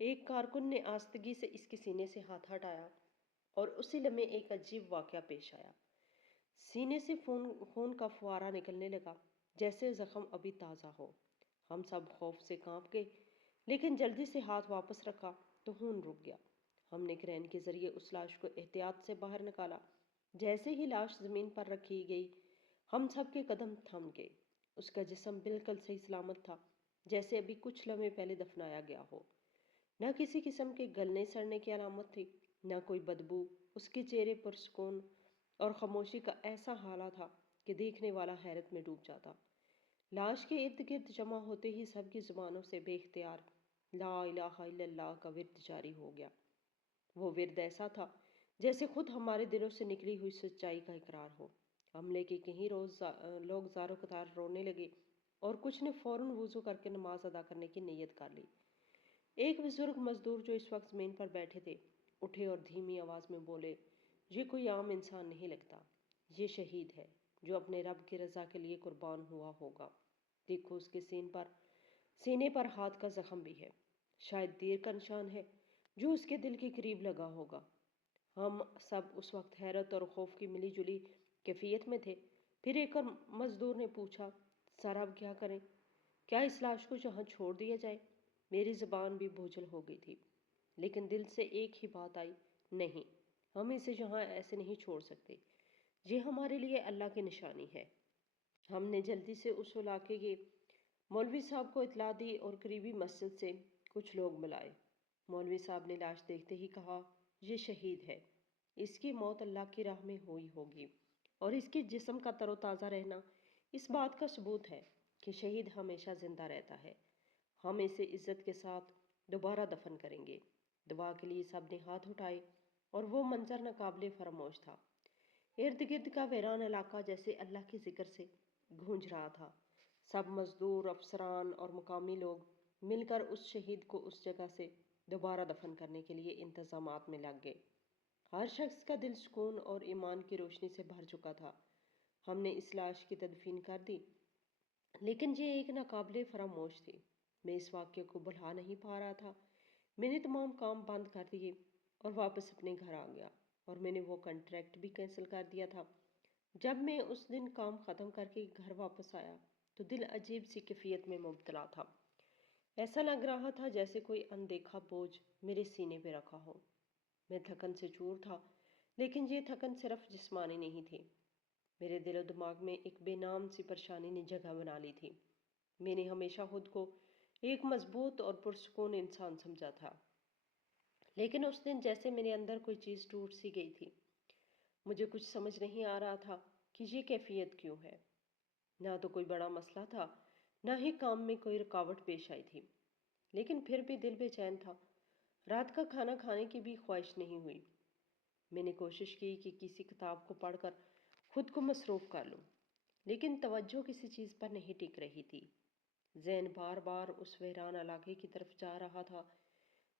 ایک کارکن نے آستگی سے اس کے سینے سے ہاتھ ہٹایا اور اسی لمحے ایک عجیب واقعہ پیش آیا۔ سینے سے خون کا فوارہ نکلنے لگا، جیسے زخم ابھی تازہ ہو۔ ہم سب خوف سے کانپ گئے، لیکن جلدی سے ہاتھ واپس رکھا تو خون رک گیا۔ ہم نے کرین کے ذریعے اس لاش کو احتیاط سے باہر نکالا۔ جیسے ہی لاش زمین پر رکھی گئی، ہم سب کے قدم تھم گئے۔ اس کا جسم بالکل صحیح سلامت تھا، جیسے ابھی کچھ لمحے پہلے دفنایا گیا ہو۔ نہ کسی قسم کے گلنے سڑنے کی علامت تھی، نہ کوئی بدبو۔ اس کے چہرے پر سکون اور خاموشی کا ایسا حالہ تھا کہ دیکھنے والا حیرت میں ڈوب جاتا۔ لاش کے ارد گرد جمع ہوتے ہی سب کی زبانوں سے بے اختیار لا الہ الا اللہ کا ورد جاری ہو گیا۔ وہ ورد ایسا تھا جیسے خود ہمارے دلوں سے نکلی ہوئی سچائی کا اقرار ہو۔ عملے کے کہیں لوگ زاروں قطار رونے لگے اور کچھ نے فوراً وضو کر کے نماز ادا کرنے کی نیت کر لی۔ ایک بزرگ مزدور جو اس وقت زمین پر بیٹھے تھے اٹھے اور دھیمی آواز میں بولے، یہ کوئی عام انسان نہیں لگتا، یہ شہید ہے جو اپنے رب کی رضا کے لیے قربان ہوا ہوگا۔ دیکھو اس کے سینے پر ہاتھ کا زخم بھی ہے، شاید تیر کا نشان ہے جو اس کے دل کے قریب لگا ہوگا۔ ہم سب اس وقت حیرت اور خوف کی ملی جلی کیفیت میں تھے۔ پھر ایک اور مزدور نے پوچھا، سر اب کیا کریں؟ کیا اس لاش کو یہاں چھوڑ دیا جائے؟ میری زبان بھی بوجھل ہو گئی تھی، لیکن دل سے ایک ہی بات آئی، نہیں، ہم اسے یہاں ایسے نہیں چھوڑ سکتے، یہ ہمارے لیے اللہ کی نشانی ہے۔ ہم نے جلدی سے اس علاقے کے مولوی صاحب کو اطلاع دی اور قریبی مسجد سے کچھ لوگ بلائے۔ مولوی صاحب نے لاش دیکھتے ہی کہا، یہ شہید ہے، اس کی موت اللہ کی راہ میں ہوئی ہوگی، اور اس کے جسم کا تر و تازہ رہنا اس بات کا ثبوت ہے کہ شہید ہمیشہ زندہ رہتا ہے۔ ہم اسے عزت کے ساتھ دوبارہ دفن کریں گے۔ دعا کے لیے سب نے ہاتھ اٹھائے اور وہ منظر ناقابل فراموش تھا۔ ارد گرد کا ویران علاقہ جیسے اللہ کے ذکر سے گونج رہا تھا۔ سب مزدور، افسران اور مقامی لوگ مل کر اس شہید کو اس جگہ سے دوبارہ دفن کرنے کے لیے انتظامات میں لگ گئے۔ ہر شخص کا دل سکون اور ایمان کی روشنی سے بھر چکا تھا۔ ہم نے اس لاش کی تدفین کر دی، لیکن یہ ایک ناقابل فراموش تھی۔ میں اس واقعے کو بھلا نہیں پا رہا تھا۔ میں نے تمام کام بند کر دیے اور واپس اپنے گھر آ گیا، اور میں نے وہ کنٹریکٹ بھی کینسل کر دیا تھا۔ جب میں اس دن کام ختم کر کے گھر واپس آیا تو دل عجیب سی کیفیت میں مبتلا تھا۔ ایسا لگ رہا تھا جیسے کوئی اندیکھا بوجھ میرے سینے پہ رکھا ہو۔ میں تھکن سے چور تھا، لیکن یہ تھکن صرف جسمانی نہیں تھی۔ میرے دل و دماغ میں ایک بے نام سی پریشانی نے جگہ بنا لی تھی۔ میں نے ہمیشہ خود کو ایک مضبوط اور پرسکون انسان سمجھا تھا، لیکن اس دن جیسے میرے اندر کوئی چیز ٹوٹ سی گئی تھی۔ مجھے کچھ سمجھ نہیں آ رہا تھا کہ یہ کیفیت کیوں ہے۔ نہ تو کوئی بڑا مسئلہ تھا، نہ ہی کام میں کوئی رکاوٹ پیش آئی تھی، لیکن پھر بھی دل بے چین تھا۔ رات کا کھانا کھانے کی بھی خواہش نہیں ہوئی۔ میں نے کوشش کی کہ کسی کتاب کو پڑھ کر خود کو مصروف کر لوں، لیکن توجہ کسی چیز پر نہیں ٹک رہی تھی۔ ذہن بار بار اس ویران علاقے کی طرف جا رہا تھا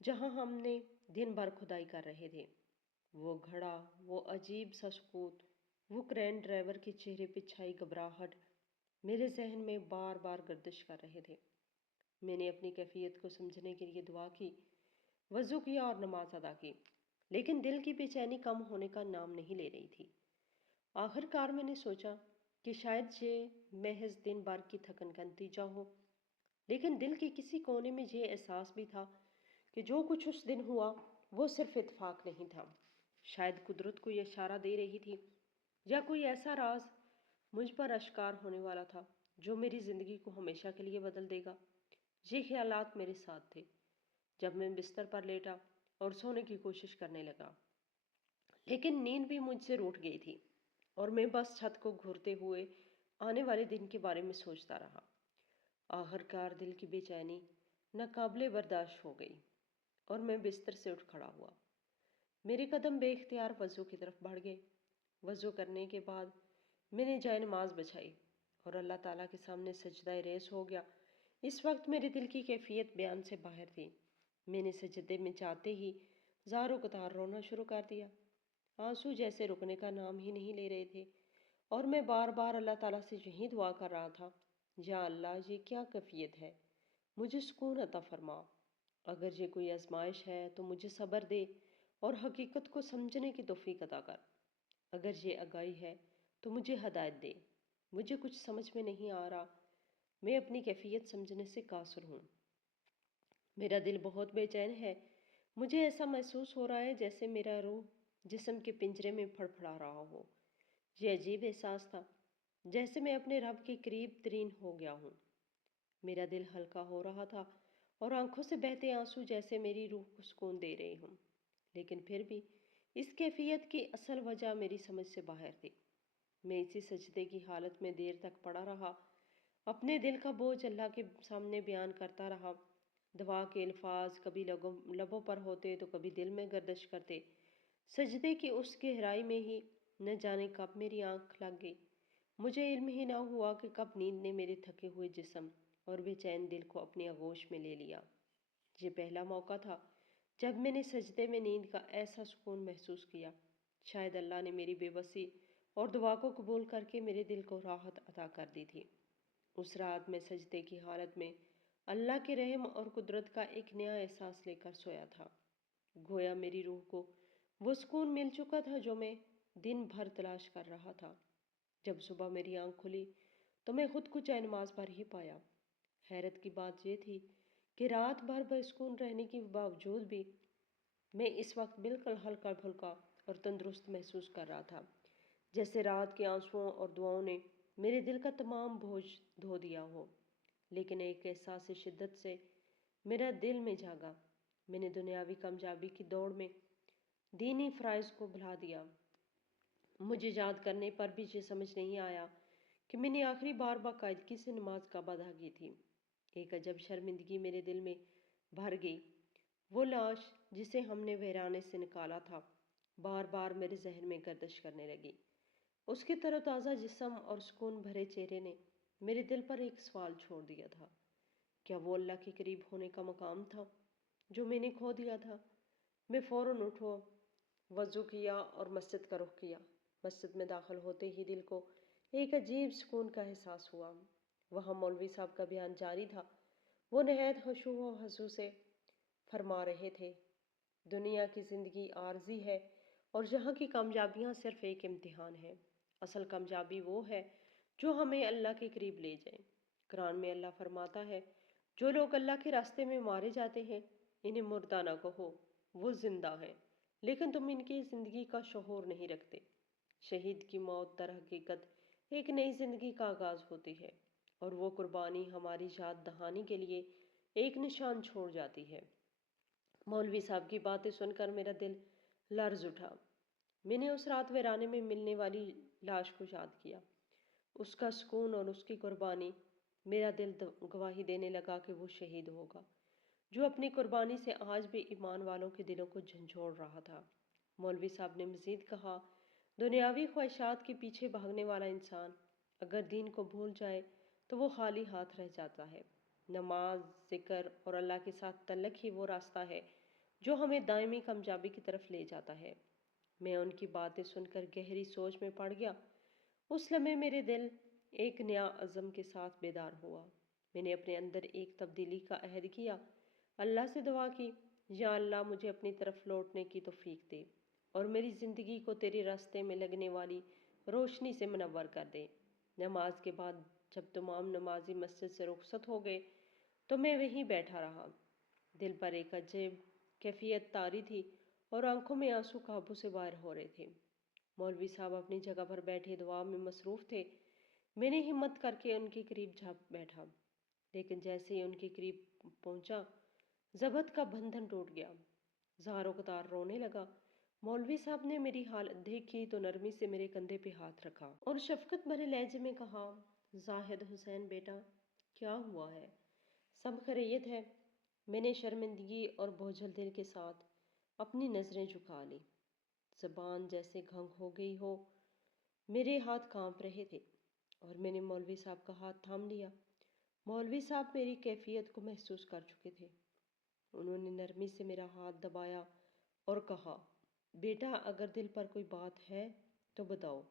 جہاں ہم نے دن بھر کھدائی کر رہے تھے۔ وہ گھڑا، وہ عجیب سا سکوت، وہ کرین ڈرائیور کے چہرے پہ چھائی گھبراہٹ میرے ذہن میں بار بار گردش کر رہے تھے۔ میں نے اپنی کیفیت کو سمجھنے کے لیے دعا کی، وضو کیا اور نماز ادا کی، لیکن دل کی بے چینی کم ہونے کا نام نہیں لے رہی تھی۔ آخر کار میں نے سوچا کہ شاید یہ محض دن بھر کی تھکن کا نتیجہ ہو، لیکن دل کے کسی کونے میں یہ احساس بھی تھا کہ جو کچھ اس دن ہوا وہ صرف اتفاق نہیں تھا۔ شاید قدرت کو یہ اشارہ دے رہی تھی، یا کوئی ایسا راز مجھ پر اشکار ہونے والا تھا جو میری زندگی کو ہمیشہ کے لیے بدل دے گا۔ یہ خیالات میرے ساتھ تھے جب میں بستر پر لیٹا اور سونے کی کوشش کرنے لگا، لیکن نیند بھی مجھ سے روٹ گئی تھی، اور میں بس چھت کو گھورتے ہوئے آنے والے دن کے بارے میں سوچتا رہا۔ آخر کار دل کی بے چینی ناقابل برداشت ہو گئی اور میں بستر سے اٹھ کھڑا ہوا۔ میرے قدم بے اختیار وضو کی طرف بڑھ گئے۔ وضو کرنے کے بعد میں نے جائے نماز بچھائی اور اللہ تعالیٰ کے سامنے سجدہ ریز ہو گیا۔ اس وقت میرے دل کی کیفیت بیان سے باہر تھی۔ میں نے سجدے میں جاتے ہی زار و قطار رونا شروع کر دیا۔ آنسو جیسے رکنے کا نام ہی نہیں لے رہے تھے، اور میں بار بار اللہ تعالیٰ سے یہی دعا کر رہا تھا، یا اللہ، یہ کیا کیفیت ہے؟ مجھے سکون عطا فرما۔ اگر یہ کوئی آزمائش ہے تو مجھے صبر دے اور حقیقت کو سمجھنے کی توفیق عطا کر۔ اگر یہ آگاہی ہے تو مجھے ہدایت دے۔ مجھے کچھ سمجھ میں نہیں آ رہا، میں اپنی کیفیت سمجھنے سے قاصر ہوں۔ میرا دل بہت بے چین ہے، مجھے ایسا محسوس ہو رہا ہے جیسے میرا روح جسم کے پنجرے میں پھڑپھڑا رہا ہو۔ یہ عجیب احساس تھا، جیسے میں اپنے رب کے قریب ترین ہو گیا ہوں۔ میرا دل ہلکا ہو رہا تھا اور آنکھوں سے بہتے آنسو جیسے میری روح کو سکون دے رہے ہوں، لیکن پھر بھی اس کیفیت کی اصل وجہ میری سمجھ سے باہر تھی۔ میں اسی سجدے کی حالت میں دیر تک پڑا رہا، اپنے دل کا بوجھ اللہ کے سامنے بیان کرتا رہا۔ دعا کے الفاظ کبھی لبوں پر ہوتے تو کبھی دل میں گردش کرتے۔ سجدے کی اس گہرائی میں ہی نہ جانے کب میری آنکھ لگ گئی، مجھے علم ہی نہ ہوا کہ کب نیند نے میرے تھکے ہوئے جسم اور بے چین دل کو اپنی آغوش میں لے لیا۔ یہ پہلا موقع تھا جب میں نے سجدے میں نیند کا ایسا سکون محسوس کیا۔ شاید اللہ نے میری بے بسی اور دعا کو قبول کر کے میرے دل کو راحت عطا کر دی تھی۔ اس رات میں سجدے کی حالت میں اللہ کے رحم اور قدرت کا ایک نیا احساس لے کر سویا تھا۔ گویا میری روح کو وہ سکون مل چکا تھا جو میں دن بھر تلاش کر رہا تھا۔ جب صبح میری آنکھ کھلی تو میں خود کو چین نماز پر ہی پایا۔ حیرت کی بات یہ تھی کہ رات بھر بسکون رہنے کے باوجود بھی میں اس وقت بالکل ہلکا پھلکا اور تندرست محسوس کر رہا تھا، جیسے رات کے آنسوؤں اور دعاؤں نے میرے دل کا تمام بوجھ دھو دیا ہو۔ لیکن ایک احساس شدت سے میرا دل میں جاگا۔ میں نے دنیاوی کامیابی کی دوڑ میں دینی فرائض کو بھلا دیا۔ مجھے یاد کرنے پر بھی یہ سمجھ نہیں آیا کہ میں نے آخری بار باقاعدگی سے نماز کب ادا کی تھی۔ ایک عجب شرمندگی میرے دل میں بھر گئی۔ وہ لاش جسے ہم نے ویرانے سے نکالا تھا بار بار میرے ذہن میں گردش کرنے لگی۔ اس کے تر و تازہ جسم اور سکون بھرے چہرے نے میرے دل پر ایک سوال چھوڑ دیا تھا۔ کیا وہ اللہ کے قریب ہونے کا مقام تھا جو میں نے کھو دیا تھا؟ میں فوراً اٹھا، وضو کیا اور مسجد کا رخ کیا۔ مسجد میں داخل ہوتے ہی دل کو ایک عجیب سکون کا احساس ہوا۔ وہاں مولوی صاحب کا بیان جاری تھا۔ وہ نہایت خشوع و خضوع سے فرما رہے تھے، دنیا کی زندگی عارضی ہے اور یہاں کی کامیابیاں صرف ایک امتحان ہے۔ اصل کامیابی وہ ہے جو ہمیں اللہ کے قریب لے جائے۔ قرآن میں اللہ فرماتا ہے، جو لوگ اللہ کے راستے میں مارے جاتے ہیں انہیں مردہ نہ کہو، وہ زندہ ہیں، لیکن تم ان کی زندگی کا شعور نہیں رکھتے۔ شہید کی موت در حقیقت ایک نئی زندگی کا آغاز ہوتی ہے اور وہ قربانی ہماری یاد دہانی کے لیے ایک نشان چھوڑ جاتی ہے۔ مولوی صاحب کی باتیں سن کر میرا دل لرز اٹھا۔ میں نے اس رات ویرانے میں ملنے والی لاش کو یاد کیا۔ اس کا سکون اور اس کی قربانی، میرا دل گواہی دینے لگا کہ وہ شہید ہوگا جو اپنی قربانی سے آج بھی ایمان والوں کے دلوں کو جھنجھوڑ رہا تھا۔ مولوی صاحب نے مزید کہا، دنیاوی خواہشات کے پیچھے بھاگنے والا انسان اگر دین کو بھول جائے تو وہ خالی ہاتھ رہ جاتا ہے۔ نماز، ذکر اور اللہ کے ساتھ تعلق ہی وہ راستہ ہے جو ہمیں دائمی کامیابی کی طرف لے جاتا ہے۔ میں ان کی باتیں سن کر گہری سوچ میں پڑ گیا۔ اس لمحے میرے دل ایک نیا عزم کے ساتھ بیدار ہوا۔ میں نے اپنے اندر ایک تبدیلی کا عہد کیا، اللہ سے دعا کی، یا اللہ مجھے اپنی طرف لوٹنے کی توفیق دے اور میری زندگی کو تیرے راستے میں لگنے والی روشنی سے منور کر دے۔ نماز کے بعد جب تمام نمازی مسجد سے رخصت ہو گئے تو میں وہیں بیٹھا رہا۔ دل پر ایک عجیب کیفیت طاری تھی اور آنکھوں میں آنسو قابو سے باہر ہو رہے تھے۔ مولوی صاحب اپنی جگہ پر بیٹھے دعا میں مصروف تھے۔ میں نے ہمت کر کے ان کے قریب جا بیٹھا، لیکن جیسے ہی ان کے قریب پہنچا ضبط کا بندھن ٹوٹ گیا۔ زاروں قطار رونے لگا۔ مولوی صاحب نے میری حالت دیکھی تو نرمی سے میرے کندھے پہ ہاتھ رکھا اور شفقت بھرے لہجے میں کہا، زاہد حسین بیٹا، کیا ہوا ہے؟ سب خیریت ہے؟ میں نے شرمندگی اور بوجھل دل کے ساتھ اپنی نظریں جھکا لی۔ زبان جیسے گھنگ ہو گئی ہو، میرے ہاتھ کانپ رہے تھے اور میں نے مولوی صاحب کا ہاتھ تھام لیا۔ مولوی صاحب میری کیفیت کو محسوس کر چکے تھے۔ انہوں نے نرمی سے میرا ہاتھ دبایا اور کہا، بیٹا اگر دل پر کوئی بات ہے تو بتاؤ،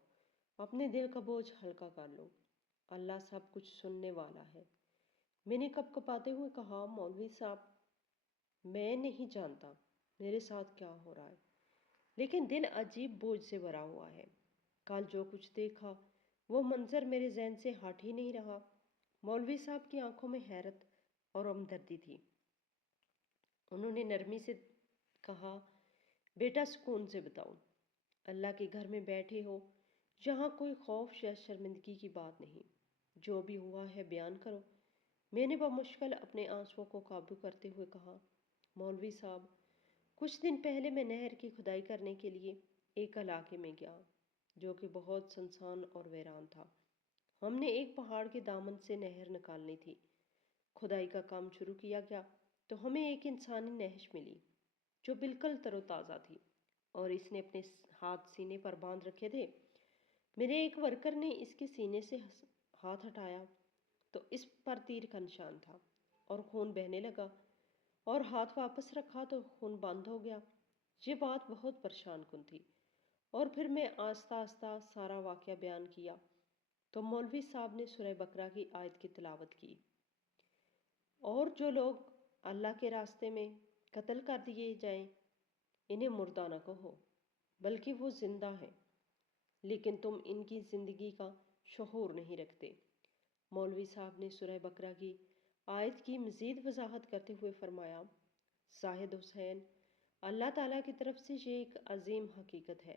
اپنے دل کا بوجھ ہلکا کر لو، اللہ سب کچھ سننے والا ہے۔ میں نے کپ کپاتے ہوئے کہا، مولوی صاحب میں نہیں جانتا میرے ساتھ کیا ہو رہا ہے، لیکن دل عجیب بوجھ سے بھرا ہوا ہے۔ کل جو کچھ دیکھا وہ منظر میرے ذہن سے ہٹ ہی نہیں رہا۔ مولوی صاحب کی آنکھوں میں حیرت اور ہمدردی تھی۔ انہوں نے نرمی سے کہا، بیٹا سکون سے بتاؤ، اللہ کے گھر میں بیٹھے ہو، جہاں کوئی خوف یا شرمندگی کی بات نہیں، جو بھی ہوا ہے بیان کرو۔ میں نے بمشکل اپنے آنسوؤں کو قابو کرتے ہوئے کہا، مولوی صاحب، کچھ دن پہلے میں نہر کی کھدائی کرنے کے لیے ایک علاقے میں گیا جو کہ بہت سنسان اور ویران تھا۔ ہم نے ایک پہاڑ کے دامن سے نہر نکالنی تھی۔ کھدائی کا کام شروع کیا گیا تو ہمیں ایک انسانی نہش ملی جو بالکل تر و تازہ تھی، اور اس نے اپنے ہاتھ سینے پر باندھ رکھے تھے۔ میرے ایک ورکر نے اس کے سینے سے ہاتھ ہٹایا تو اس پر تیر کا نشان تھا اور خون بہنے لگا، اور ہاتھ واپس رکھا تو خون بند ہو گیا۔ یہ بات بہت پریشان کن تھی، اور پھر میں آہستہ آہستہ سارا واقعہ بیان کیا تو مولوی صاحب نے سورہ بقرہ کی آیت کی تلاوت کی، اور جو لوگ اللہ کے راستے میں قتل کر دیے جائیں انہیں مردہ نہ کہو بلکہ وہ زندہ ہیں، لیکن تم ان کی زندگی کا شعور نہیں رکھتے۔ مولوی صاحب نے سورہ بقرہ کی آیت کی مزید وضاحت کرتے ہوئے فرمایا، زاہد حسین، اللہ تعالیٰ کی طرف سے یہ ایک عظیم حقیقت ہے،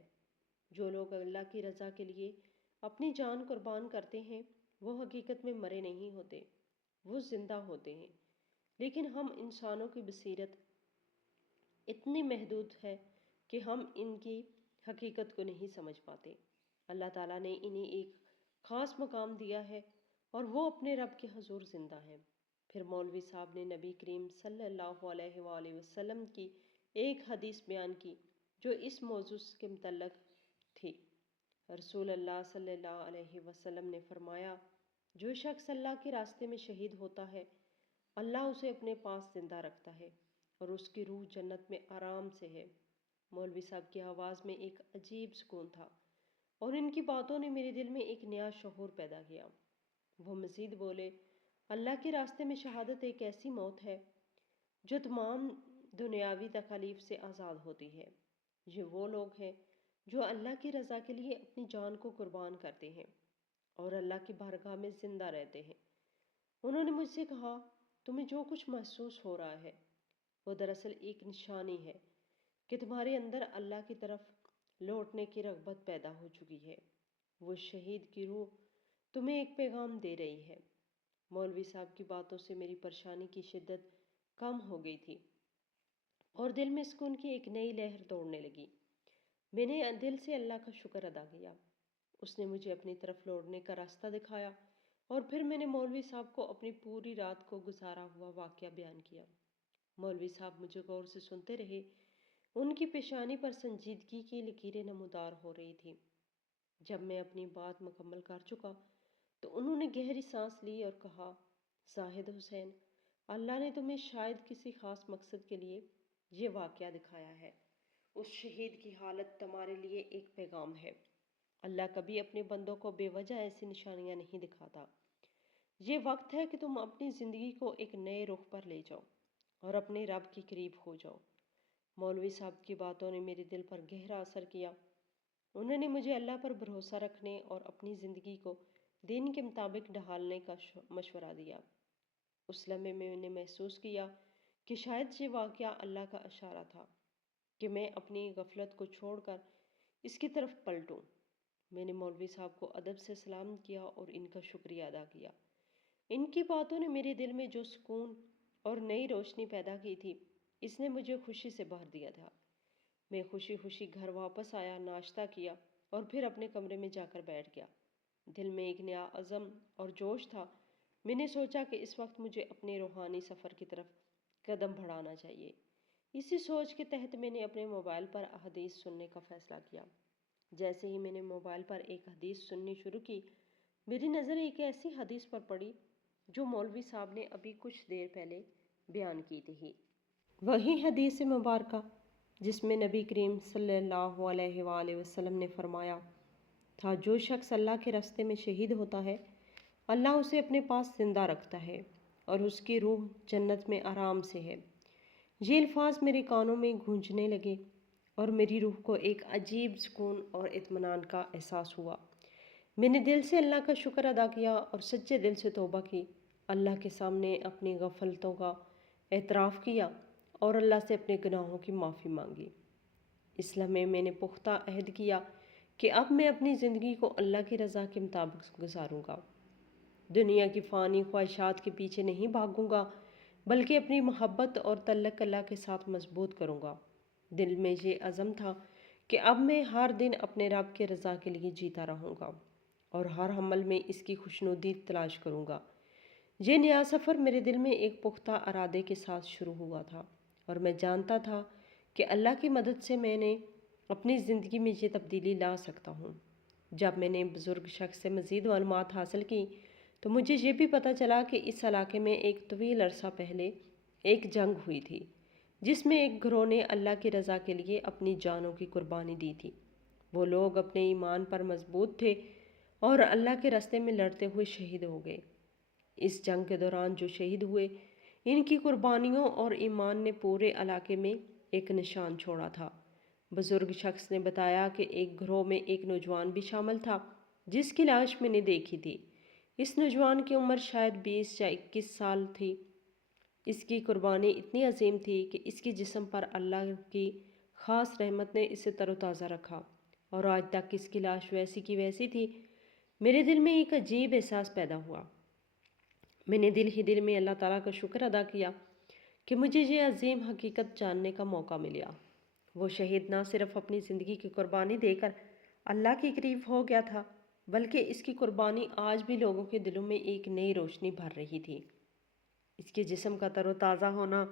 جو لوگ اللہ کی رضا کے لیے اپنی جان قربان کرتے ہیں وہ حقیقت میں مرے نہیں ہوتے، وہ زندہ ہوتے ہیں، لیکن ہم انسانوں کی بصیرت اتنی محدود ہے کہ ہم ان کی حقیقت کو نہیں سمجھ پاتے۔ اللہ تعالیٰ نے انہیں ایک خاص مقام دیا ہے اور وہ اپنے رب کے حضور زندہ ہیں۔ پھر مولوی صاحب نے نبی کریم صلی اللہ علیہ وآلہ وسلم کی ایک حدیث بیان کی جو اس موضوع کے متعلق تھی۔ رسول اللہ صلی اللہ علیہ وسلم نے فرمایا، جو شخص اللہ کے راستے میں شہید ہوتا ہے اللہ اسے اپنے پاس زندہ رکھتا ہے اور اس کی روح جنت میں آرام سے ہے۔ مولوی صاحب کی آواز میں ایک عجیب سکون تھا، اور ان کی باتوں نے میرے دل میں ایک نیا شعور پیدا کیا۔ وہ مزید بولے، اللہ کے راستے میں شہادت ایک ایسی موت ہے جو تمام دنیاوی تکالیف سے آزاد ہوتی ہے۔ یہ وہ لوگ ہیں جو اللہ کی رضا کے لیے اپنی جان کو قربان کرتے ہیں اور اللہ کی بارگاہ میں زندہ رہتے ہیں۔ انہوں نے مجھ سے کہا، تمہیں جو کچھ محسوس ہو رہا ہے وہ دراصل ایک نشانی ہے کہ تمہارے اندر اللہ کی طرف لوٹنے کی رغبت پیدا ہو چکی ہے۔ وہ شہید کی روح تمہیں ایک پیغام دے رہی ہے۔ مولوی صاحب کی باتوں سے میری پریشانی کی شدت کم ہو گئی تھی اور دل میں سکون کی ایک نئی لہر دوڑنے لگی۔ میں نے دل سے اللہ کا شکر ادا کیا۔ اس نے مجھے اپنی طرف لوٹنے کا راستہ دکھایا، اور پھر میں نے مولوی صاحب کو اپنی پوری رات کو گزارا ہوا واقعہ بیان کیا۔ مولوی صاحب مجھے غور سے سنتے رہے۔ ان کی پیشانی پر سنجیدگی کی لکیریں نمودار ہو رہی تھیں۔ جب میں اپنی بات مکمل کر چکا تو انہوں نے گہری سانس لی اور کہا، زاہد حسین، اللہ نے تمہیں شاید کسی خاص مقصد کے لیے یہ واقعہ دکھایا ہے۔ اس شہید کی حالت تمہارے لیے ایک پیغام ہے۔ اللہ کبھی اپنے بندوں کو بے وجہ ایسی نشانیاں نہیں دکھاتا۔ یہ وقت ہے کہ تم اپنی زندگی کو ایک نئے رخ پر لے جاؤ اور اپنے رب کے قریب ہو جاؤ۔ مولوی صاحب کی باتوں نے میرے دل پر گہرا اثر کیا۔ انہوں نے مجھے اللہ پر بھروسہ رکھنے اور اپنی زندگی کو دین کے مطابق ڈھالنے کا مشورہ دیا۔ اس لمحے میں نے محسوس کیا کہ شاید یہ واقعہ اللہ کا اشارہ تھا کہ میں اپنی غفلت کو چھوڑ کر اس کی طرف پلٹوں۔ میں نے مولوی صاحب کو ادب سے سلام کیا اور ان کا شکریہ ادا کیا۔ ان کی باتوں نے میرے دل میں جو سکون اور نئی روشنی پیدا کی تھی اس نے مجھے خوشی سے بھر دیا تھا۔ میں خوشی خوشی گھر واپس آیا، ناشتہ کیا اور پھر اپنے کمرے میں جا کر بیٹھ گیا۔ دل میں ایک نیا عزم اور جوش تھا۔ میں نے سوچا کہ اس وقت مجھے اپنے روحانی سفر کی طرف قدم بڑھانا چاہیے۔ اسی سوچ کے تحت میں نے اپنے موبائل پر حدیث سننے کا فیصلہ کیا۔ جیسے ہی میں نے موبائل پر ایک حدیث سننی شروع کی، میری نظر ایک ایسی حدیث پر پڑی جو مولوی صاحب نے ابھی کچھ دیر پہلے بیان کی تھی۔ وہی حدیث مبارکہ جس میں نبی کریم صلی اللہ علیہ وآلہ وسلم نے فرمایا تھا، جو شخص اللہ کے راستے میں شہید ہوتا ہے اللہ اسے اپنے پاس زندہ رکھتا ہے اور اس کی روح جنت میں آرام سے ہے۔ یہ الفاظ میرے کانوں میں گونجنے لگے اور میری روح کو ایک عجیب سکون اور اطمینان کا احساس ہوا۔ میں نے دل سے اللہ کا شکر ادا کیا اور سچے دل سے توبہ کی، اللہ کے سامنے اپنی غفلتوں کا اعتراف کیا اور اللہ سے اپنے گناہوں کی معافی مانگی۔ اس لمحے میں نے پختہ عہد کیا کہ اب میں اپنی زندگی کو اللہ کی رضا کے مطابق گزاروں گا۔ دنیا کی فانی خواہشات کے پیچھے نہیں بھاگوں گا، بلکہ اپنی محبت اور تعلق اللہ کے ساتھ مضبوط کروں گا۔ دل میں یہ عزم تھا کہ اب میں ہر دن اپنے رب کے رضا کے لیے جیتا رہوں گا اور ہر عمل میں اس کی خوشنودی تلاش کروں گا۔ یہ نیا سفر میرے دل میں ایک پختہ ارادے کے ساتھ شروع ہوا تھا اور میں جانتا تھا کہ اللہ کی مدد سے میں نے اپنی زندگی میں یہ تبدیلی لا سکتا ہوں۔ جب میں نے بزرگ شخص سے مزید معلومات حاصل کی تو مجھے یہ بھی پتہ چلا کہ اس علاقے میں ایک طویل عرصہ پہلے ایک جنگ ہوئی تھی جس میں ایک گروہ نے اللہ کی رضا کے لیے اپنی جانوں کی قربانی دی تھی۔ وہ لوگ اپنے ایمان پر مضبوط تھے اور اللہ کے راستے میں لڑتے ہوئے شہید ہو گئے۔ اس جنگ کے دوران جو شہید ہوئے، ان کی قربانیوں اور ایمان نے پورے علاقے میں ایک نشان چھوڑا تھا۔ بزرگ شخص نے بتایا کہ ایک گروہ میں ایک نوجوان بھی شامل تھا جس کی لاش میں نے دیکھی تھی۔ اس نوجوان کی عمر شاید 20 یا 21 سال تھی۔ اس کی قربانی اتنی عظیم تھی کہ اس کے جسم پر اللہ کی خاص رحمت نے اسے تر و تازہ رکھا اور آج تک اس کی لاش ویسی کی ویسی تھی۔ میرے دل میں ایک عجیب احساس پیدا ہوا۔ میں نے دل ہی دل میں اللہ تعالیٰ کا شکر ادا کیا کہ مجھے یہ عظیم حقیقت جاننے کا موقع ملا۔ وہ شہید نہ صرف اپنی زندگی کی قربانی دے کر اللہ کے قریب ہو گیا تھا، بلکہ اس کی قربانی آج بھی لوگوں کے دلوں میں ایک نئی روشنی بھر رہی تھی۔ اس کے جسم کا تر و تازہ ہونا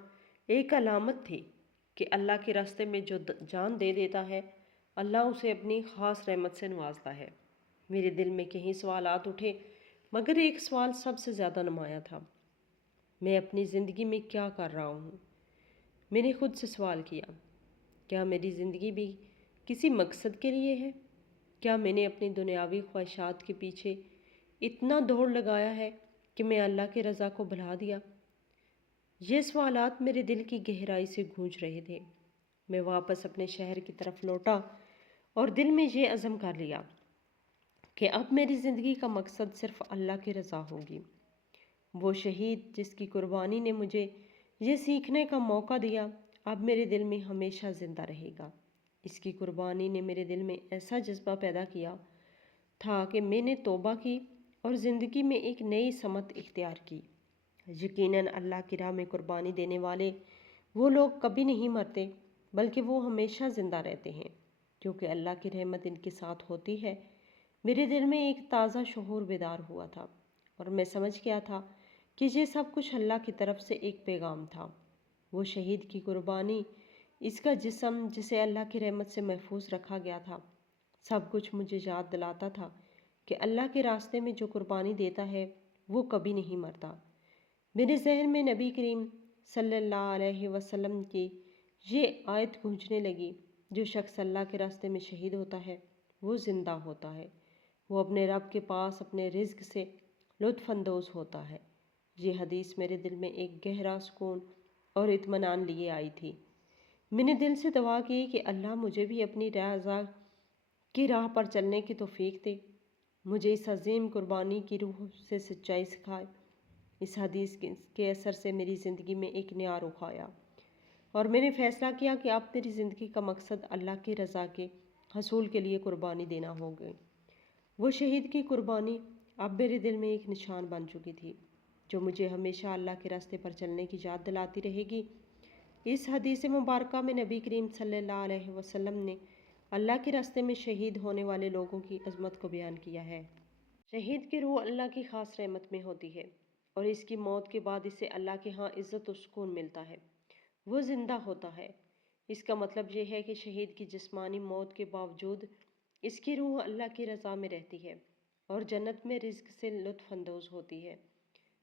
ایک علامت تھی کہ اللہ کے راستے میں جو جان دے دیتا ہے، اللہ اسے اپنی خاص رحمت سے نوازتا ہے۔ میرے دل میں کئی سوالات اٹھے، مگر ایک سوال سب سے زیادہ نمایاں تھا: میں اپنی زندگی میں کیا کر رہا ہوں؟ میں نے خود سے سوال کیا، کیا میری زندگی بھی کسی مقصد کے لیے ہے؟ کیا میں نے اپنی دنیاوی خواہشات کے پیچھے اتنا دوڑ لگایا ہے کہ میں اللہ کی رضا کو بھلا دیا؟ یہ سوالات میرے دل کی گہرائی سے گونج رہے تھے۔ میں واپس اپنے شہر کی طرف لوٹا اور دل میں یہ عزم کر لیا کہ اب میری زندگی کا مقصد صرف اللہ کی رضا ہوگی۔ وہ شہید جس کی قربانی نے مجھے یہ سیکھنے کا موقع دیا، اب میرے دل میں ہمیشہ زندہ رہے گا۔ اس کی قربانی نے میرے دل میں ایسا جذبہ پیدا کیا تھا کہ میں نے توبہ کی اور زندگی میں ایک نئی سمت اختیار کی۔ یقیناً اللہ کی راہ میں قربانی دینے والے وہ لوگ کبھی نہیں مرتے، بلکہ وہ ہمیشہ زندہ رہتے ہیں، کیونکہ اللہ کی رحمت ان کے ساتھ ہوتی ہے۔ میرے دل میں ایک تازہ شعور بیدار ہوا تھا اور میں سمجھ گیا تھا کہ یہ سب کچھ اللہ کی طرف سے ایک پیغام تھا۔ وہ شہید کی قربانی، اس کا جسم جسے اللہ کی رحمت سے محفوظ رکھا گیا تھا، سب کچھ مجھے یاد دلاتا تھا کہ اللہ کے راستے میں جو قربانی دیتا ہے وہ کبھی نہیں مرتا۔ میرے ذہن میں نبی کریم صلی اللہ علیہ وسلم کی یہ آیت گونجنے لگی: جو شخص اللہ کے راستے میں شہید ہوتا ہے وہ زندہ ہوتا ہے، وہ اپنے رب کے پاس اپنے رزق سے لطف اندوز ہوتا ہے۔ یہ حدیث میرے دل میں ایک گہرا سکون اور اطمینان لیے آئی تھی۔ میں نے دل سے دعا کی کہ اللہ مجھے بھی اپنی رضا کی راہ پر چلنے کی توفیق دے، مجھے اس عظیم قربانی کی روح سے سچائی سکھائے۔ اس حدیث کے اثر سے میری زندگی میں ایک نیا رخ آیا اور میں نے فیصلہ کیا کہ اب میری زندگی کا مقصد اللہ کی رضا کے حصول کے لیے قربانی دینا ہوگا۔ وہ شہید کی قربانی اب میرے دل میں ایک نشان بن چکی تھی جو مجھے ہمیشہ اللہ کے راستے پر چلنے کی یاد دلاتی رہے گی۔ اس حدیث مبارکہ میں نبی کریم صلی اللہ علیہ وسلم نے اللہ کے راستے میں شہید ہونے والے لوگوں کی عظمت کو بیان کیا ہے۔ شہید کی روح اللہ کی خاص رحمت میں ہوتی ہے اور اس کی موت کے بعد اسے اللہ کے ہاں عزت و سکون ملتا ہے۔ وہ زندہ ہوتا ہے۔ اس کا مطلب یہ ہے کہ شہید کی جسمانی موت کے باوجود اس کی روح اللہ کی رضا میں رہتی ہے اور جنت میں رزق سے لطف اندوز ہوتی ہے،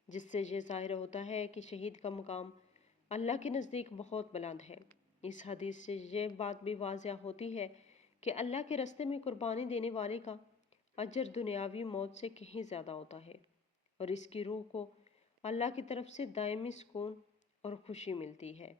جس سے یہ ظاہر ہوتا ہے کہ شہید کا مقام اللہ کے نزدیک بہت بلند ہے۔ اس حدیث سے یہ بات بھی واضح ہوتی ہے کہ اللہ کے راستے میں قربانی دینے والے کا اجر دنیاوی موت سے کہیں زیادہ ہوتا ہے اور اس کی روح کو اللہ کی طرف سے دائمی سکون اور خوشی ملتی ہے۔